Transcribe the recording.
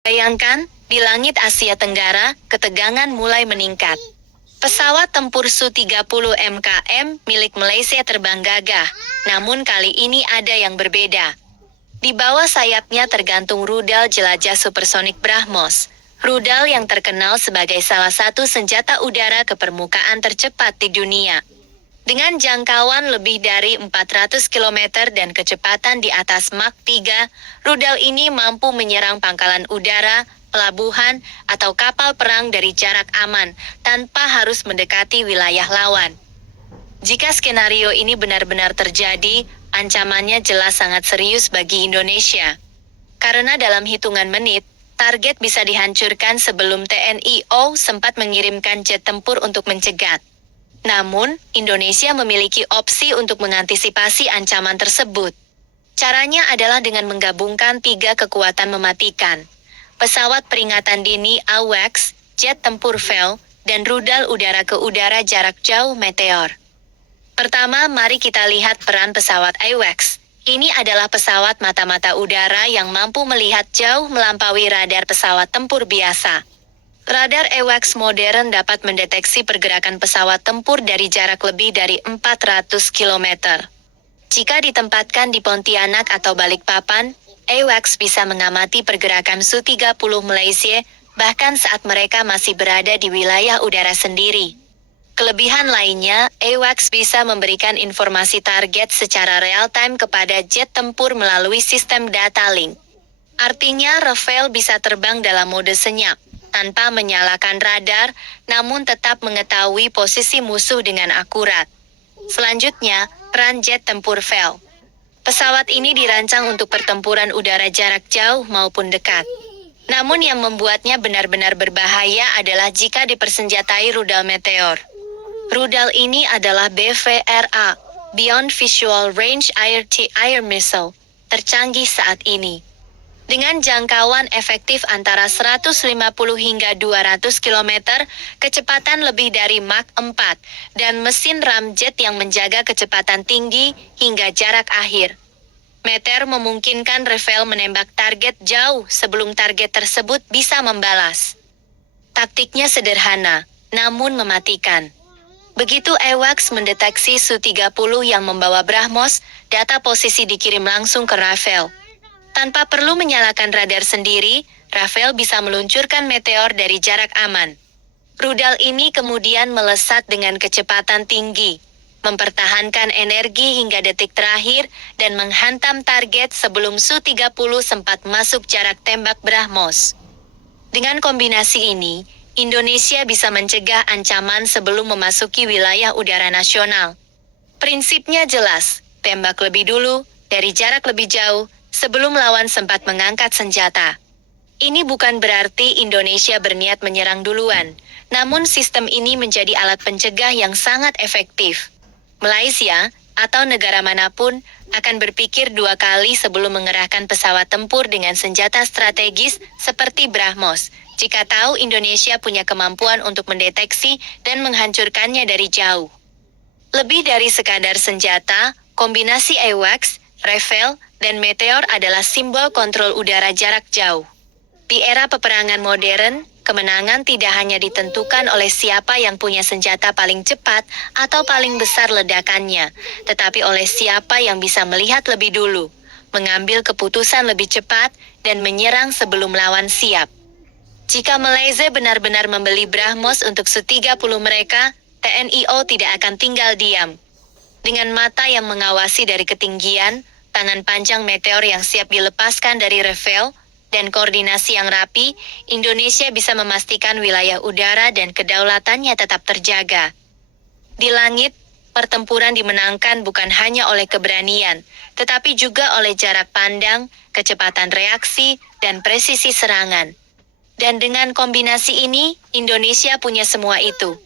Bayangkan, di langit Asia Tenggara, ketegangan mulai meningkat. Pesawat tempur Su-30 MKM milik Malaysia terbang gagah, namun kali ini ada yang berbeda. Di bawah sayapnya tergantung rudal jelajah supersonik BrahMos. Rudal yang terkenal sebagai salah satu senjata udara ke permukaan tercepat di dunia. Dengan jangkauan lebih dari 400 km dan kecepatan di atas Mach 3, rudal ini mampu menyerang pangkalan udara, pelabuhan, atau kapal perang dari jarak aman, tanpa harus mendekati wilayah lawan. Jika skenario ini benar-benar terjadi, ancamannya jelas sangat serius bagi Indonesia. Karena dalam hitungan menit, target bisa dihancurkan sebelum TNI AU sempat mengirimkan jet tempur untuk mencegat. Namun, Indonesia memiliki opsi untuk mengantisipasi ancaman tersebut. Caranya adalah dengan menggabungkan 3 kekuatan mematikan. Pesawat peringatan dini AWACS, jet tempur VEL, dan rudal udara ke udara jarak jauh Meteor. Pertama, mari kita lihat peran pesawat AWACS. Ini adalah pesawat mata-mata udara yang mampu melihat jauh melampaui radar pesawat tempur biasa. Radar AWACS modern dapat mendeteksi pergerakan pesawat tempur dari jarak lebih dari 400 km. Jika ditempatkan di Pontianak atau Balikpapan, AWACS bisa mengamati pergerakan Su-30 Malaysia, bahkan saat mereka masih berada di wilayah udara sendiri. Kelebihan lainnya, AWACS bisa memberikan informasi target secara real-time kepada jet tempur melalui sistem data link. Artinya, Rafale bisa terbang dalam mode senyap, tanpa menyalakan radar, namun tetap mengetahui posisi musuh dengan akurat. Selanjutnya, peran jet tempur VEL. Pesawat ini dirancang untuk pertempuran udara jarak jauh maupun dekat. Namun yang membuatnya benar-benar berbahaya adalah jika dipersenjatai rudal Meteor. Rudal ini adalah BVRA, Beyond Visual Range Air Missile, tercanggih saat ini. Dengan jangkauan efektif antara 150 hingga 200 km, kecepatan lebih dari Mach 4, dan mesin ramjet yang menjaga kecepatan tinggi hingga jarak akhir. Meteor memungkinkan Rafale menembak target jauh sebelum target tersebut bisa membalas. Taktiknya sederhana, namun mematikan. Begitu AWACS mendeteksi Su-30 yang membawa BrahMos, data posisi dikirim langsung ke Rafale. Tanpa perlu menyalakan radar sendiri, Rafale bisa meluncurkan Meteor dari jarak aman. Rudal ini kemudian melesat dengan kecepatan tinggi, mempertahankan energi hingga detik terakhir, dan menghantam target sebelum Su-30 sempat masuk jarak tembak BrahMos. Dengan kombinasi ini, Indonesia bisa mencegah ancaman sebelum memasuki wilayah udara nasional. Prinsipnya jelas, tembak lebih dulu, dari jarak lebih jauh, sebelum lawan sempat mengangkat senjata. Ini bukan berarti Indonesia berniat menyerang duluan, namun sistem ini menjadi alat pencegah yang sangat efektif. Malaysia, atau negara manapun, akan berpikir 2 kali sebelum mengerahkan pesawat tempur dengan senjata strategis seperti BrahMos, jika tahu Indonesia punya kemampuan untuk mendeteksi dan menghancurkannya dari jauh. Lebih dari sekadar senjata, kombinasi AWACS, Rafale, dan Meteor adalah simbol kontrol udara jarak jauh. Di era peperangan modern, kemenangan tidak hanya ditentukan oleh siapa yang punya senjata paling cepat atau paling besar ledakannya, tetapi oleh siapa yang bisa melihat lebih dulu, mengambil keputusan lebih cepat, dan menyerang sebelum lawan siap. Jika Malaysia benar-benar membeli BrahMos untuk Su-30 mereka, TNI AU tidak akan tinggal diam. Dengan mata yang mengawasi dari ketinggian, tangan panjang Meteor yang siap dilepaskan dari Rafale, dan koordinasi yang rapi, Indonesia bisa memastikan wilayah udara dan kedaulatannya tetap terjaga. Di langit, pertempuran dimenangkan bukan hanya oleh keberanian, tetapi juga oleh jarak pandang, kecepatan reaksi, dan presisi serangan. Dan dengan kombinasi ini, Indonesia punya semua itu.